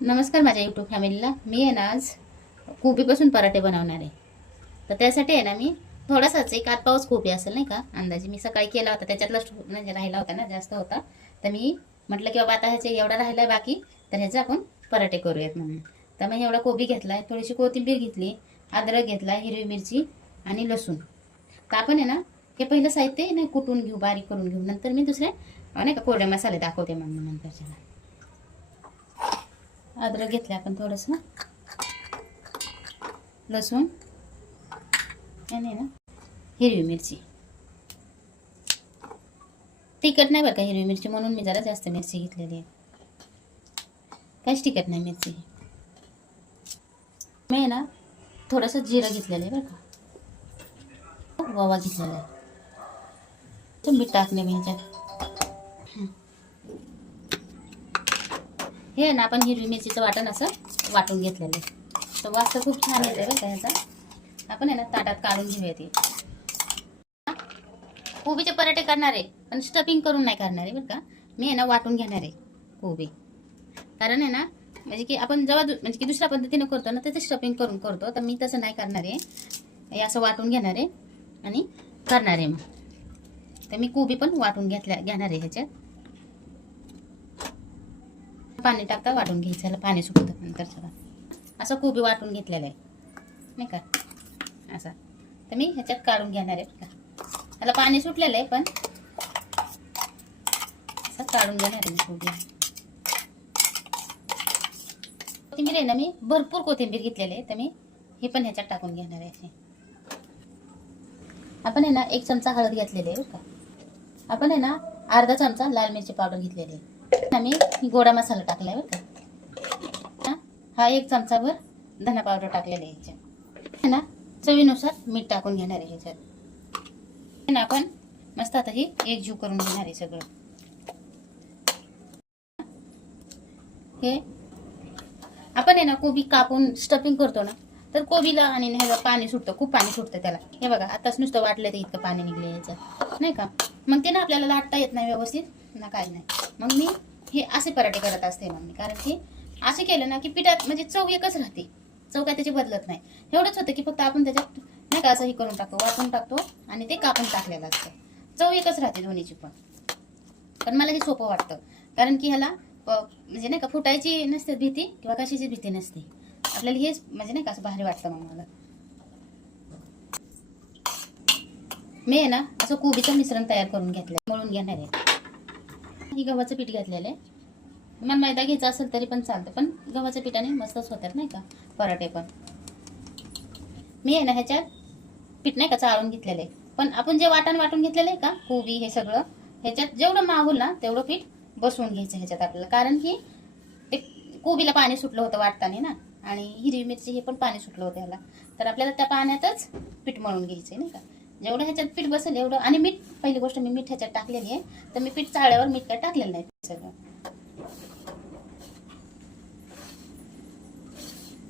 नमस्कार माझ्या यूट्यूब फॅमिलीला. मी आहे ना आज कोबीपासून पराठे बनवणार आहे. तर त्यासाठी आहे ना मी थोडासाच एक आत पाऊस कोबी असेल नाही का अंदाजे, मी सकाळी केला होता त्याच्यातला म्हणजे राहिला होता ना, जास्त होता. तर मी म्हटलं की बाबा आता ह्याचे एवढा राहिला आहे बाकी, तर ह्याचे आपण पराठे करूयात म्हणून. तर मग एवढा कोबी घेतला आहे, थोडीशी कोथिंबीर घेतली, अद्रक घेतला, हिरवी मिरची आणि लसूण. तर आपण आहे ना हे पहिलं साहित्य नाही कुटून घेऊ, बारीक करून घेऊ, नंतर मी दुसरे नाही का कोरडे मसाले दाखवते मग नंतरच्या. अद्रक घेतले आपण थोडंसं, लसूण आणि ना हिरवी मिरची. तिखट नाही बरं का हिरवी मिरची, म्हणून मी जरा जास्त मिरची घेतलेली आहे. काहीच तिखट नाही मिरची. मी आहे ना थोडंसं जिरं घेतलेलं आहे बरं का, ओवा घेतलेला आहे. तर मीठ टाकणे मी ह्याच्यात. हे ना आपण हिरवी मिरचीचं वाटण असं वाटून घेतलेलं आहे. तर वास खूप छान येते बरं का ह्याचा. आपण आहे ना ताटात काढून घेऊया. ते कोबीचे पराठे करणार आहे पण स्टफिंग करून नाही करणार आहे बरं का. मी आहे ना वाटून घेणार आहे कोबी. कारण आहे ना म्हणजे की आपण जेव्हा म्हणजे की दुसऱ्या पद्धतीने करतो ना त्याचे स्टफिंग करून करतो, तर मी तसं नाही करणार आहे. हे असं वाटून घेणार आहे आणि करणार आहे. मग तर मी कोबी पण वाटून घेणार आहे. ह्याच्यात पाणी टाकता वाटून घ्यायचं, पाणी सुकतं नंतर. चला असं कोबी वाटून घेतलेलं आहे नाही का असं. तर मी ह्याच्यात काढून घेणार आहे का. त्याला पाणी सुटलेलं आहे पण असं काढून घेणार आहे मी कोबी. कोथिंबीर आहे ना मी भरपूर कोथिंबीर घेतलेली आहे, तर मी हे पण ह्याच्यात टाकून घेणार आहे. आपण आहे ना 1 चमचा हळद घेतलेली आहे का. आपण आहे ना अर्धा चमचा लाल मिरची पावडर घेतलेली आहे. आम्ही गोडा मसाला टाकलाय बरं का. हा 1 चमचाभर धना पावडर टाकलेला आहे ह्याच्यात ना. चवीनुसार मीठ टाकून घेणार आहे ह्याच्यात ना. आपण मस्त आता ही एकजीव करून घेणार आहे सगळं. हे आपण आहे ना कोबी कापून स्टफिंग करतो ना, तर कोबीला आणि ह्याला पाणी सुटतं, खूप पाणी सुटतं त्याला. हे बघा आताच नुसतं वाटलं ते इतकं पाणी निघलं याचं नाही का. मग ते ना आपल्याला लाटता येत नाही व्यवस्थित ना, काय नाही. मग मी हे असे पराठे करत असते मग मी, कारण की असे केलं ना की पिठात म्हणजे चव एकच राहते, चव काय त्याची बदलत नाही. एवढंच होतं की फक्त आपण त्याच्यात नाही का असं हे करून टाकतो, वाटून टाकतो आणि ते कापून टाकलेलं असतं. चव एकच राहते दोन्हीची पण. पण मला हे सोपं वाटतं, कारण की ह्याला म्हणजे नाही का फुटायची नसते भीती किंवा कशाची भीती नसते आपल्याला. हेच म्हणजे नाही का असं भारी वाटतं मग मला. मी आहे ना असं कोबीचं मिश्रण तयार करून घेतलंय, मळून घेणार आहे. ही गव्हाचं पीठ घेतलेलं आहे. मला मैदा घ्यायचा असेल तरी पण चालतं, पण गव्हाच्या पिठाने मस्तच होतात नाही का पराठे पण. मी आहे ना ह्याच्यात पीठ नाही का चाळून घेतलेलं आहे, पण आपण जे वाटून घेतलेलं आहे का कोबी हे सगळं, ह्याच्यात जेवढं मावल ना तेवढं पीठ बसवून घ्यायचं ह्याच्यात आपल्याला. कारण की ते कोबीला पाणी सुटलं होतं वाटताना ना, आणि हिरवी मिरची हे पण पाणी सुटलं होतं ह्याला. तर आपल्याला त्या पाण्यातच पीठ मळून घ्यायचं नाही का. जेवढं ह्याच्यात पीठ बसेल एवढं. आणि मीठ, पहिली गोष्ट मी मीठ ह्याच्यात टाकलेली आहे, तर मी पीठ चाळल्यावर मीठ काय टाकलेलं नाही सगळं.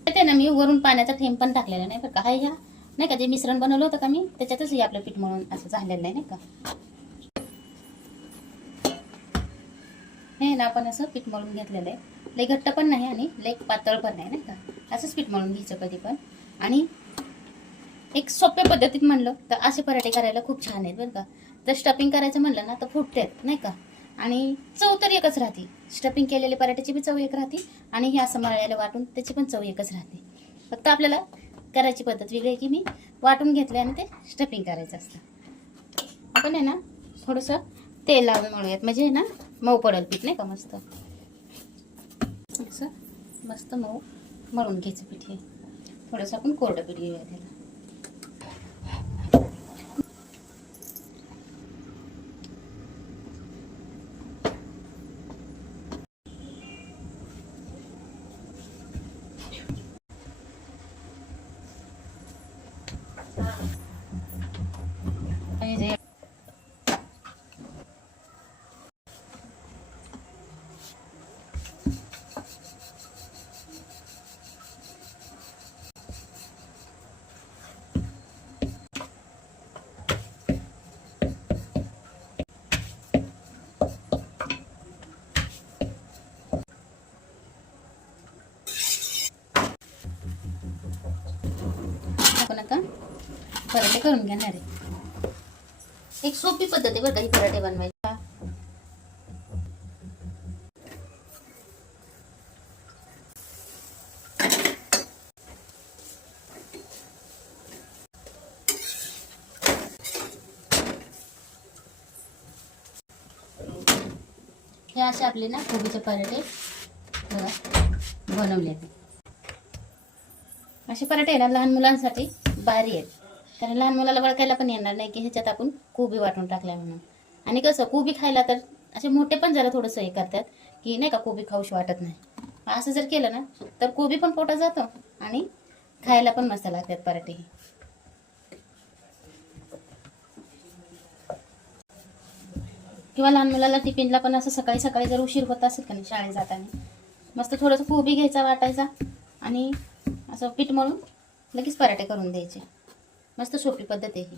ते ना मी वरून पाण्याचा थेंब पण टाकलेला नाही बरं का. ह्या नाही का जे मिश्रण बनवलं होतं का मी त्याच्यातच हे आपलं पीठ मळून असं झालेलं नाही का. हे ना आपण असं पीठ मळून घेतलेलं आहे. लई घट्ट पण नाही आणि लई पातळ पण नाही का. असंच पीठ मळून घ्यायचं कधी पण. आणि एक सोप्या पद्धतीत म्हणलं तर असे पराठे करायला खूप छान आहेत बरं का. जर स्टफिंग करायचं म्हणलं ना तर फुटतात नाही का. आणि चव तर एकच राहते. स्टफिंग केलेले पराठ्याची बी चव एक राहते आणि हे असं मळलेलं वाटून त्याची पण चव एकच राहते. फक्त आपल्याला करायची पद्धत वेगळी आहे की मी वाटून घेतले आणि ते स्टफिंग करायचं असतं. आपण आहे ना थोडंसं तेल लावून मळूयात, म्हणजे ना मऊ पडेल पीठ नाही का. मस्त असं मस्त मऊ मळून घ्यायचं पीठ. हे थोडंसं आपण कोरडं पीठ घेऊया त्याला. आपण आता पराठे करून घेणार आहे. एक सोपी पद्धत आहे बरं का ही पराठे बनवायचा. हे असे आपले ना कोबीचे पराठे बनवले आहेत. असे पराठे आहे ना लहान मुलांसाठी भारी आहेत, कारण लहान मुलाला वळखायला पण येणार नाही की ह्याच्यात आपण कोबी वाटून टाकल्या म्हणून. आणि कसं कोबी खायला तर असे मोठे पण जरा थोडंसं हे करतात की नाही का कोबी खाऊशी वाटत नाही. असं जर केलं ना तर कोबी पण पोटात जातं आणि खायला पण मस्त लागतात पराठे. किंवा लहान मुलाला टिफिनला पण असं सकाळी सकाळी जर उशीर होत असेल का नाही शाळेत जाताना, मस्त थोडंसं कोबी घ्यायचा वाटायचा आणि असं पीठ मळून लगेच पराठे करून द्यायचे. मस्त सोपी पद्धत आहे ही.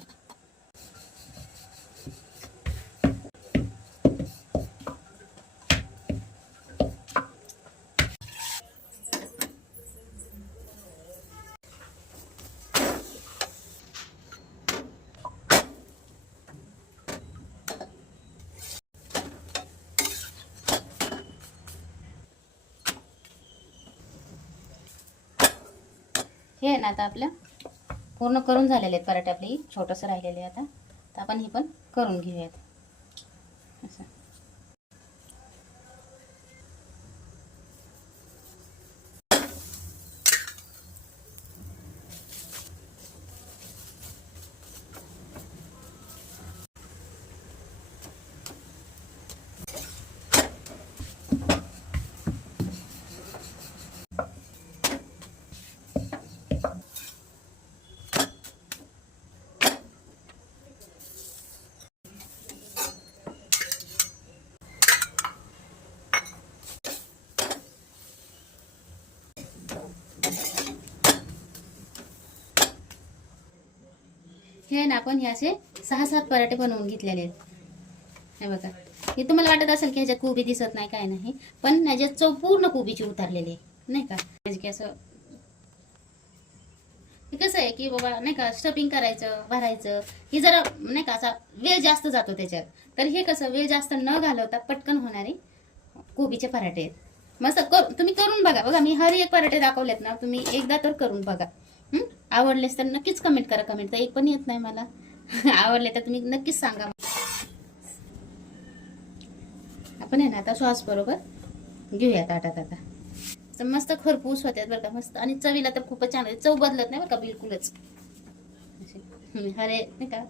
हे आहे ना आता आपल्या पूर्ण करून झालेले आहेत पराठे. आपले छोटंसं राहिलेले आता, तर आपण हे पण करून घेऊयात असं. हे ना आपण हे असे 6-7 पराठे बनवून घेतलेले आहेत. हे बघा, हे तुम्हाला वाटत असेल की ह्याच्यात कोबी दिसत नाही काय नाही, पण ह्याच्यात चव पूर्ण कोबीची उतारलेली आहे नाही का. म्हणजे की असं हे कसं आहे की बाबा नाही का स्टफिंग करायचं भरायचं हे जरा नाही का असा वेळ जास्त जातो त्याच्यात. तर हे कसं वेळ जास्त न घालवता पटकन होणारे कोबीचे पराठे आहेत. मस्त तुम्ही करून बघा. बघा मी हर एक पराठे दाखवलेत ना, तुम्ही एकदा तर करून बघा. आवडलेस तर नक्कीच कमेंट करा. कमेंट तर एक पण येत नाही मला. आवडले तर तुम्ही नक्कीच सांगा. आपण आहे ना आता सॉस बरोबर घेऊयात ताटात. आता मस्त खरपूस होत्यात बरं का, मस्त. आणि चवीला तर खूपच छान आहे. चव बदलत नाही बरं का बिलकुलच. अरे नाही का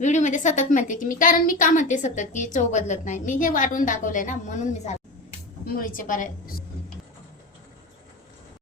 व्हिडिओमध्ये सतत म्हणते की मी, कारण मी का म्हणते सतत की चव बदलत नाही, मी हे वाटून दाखवलंय ना म्हणून मी झालं. मुळीचे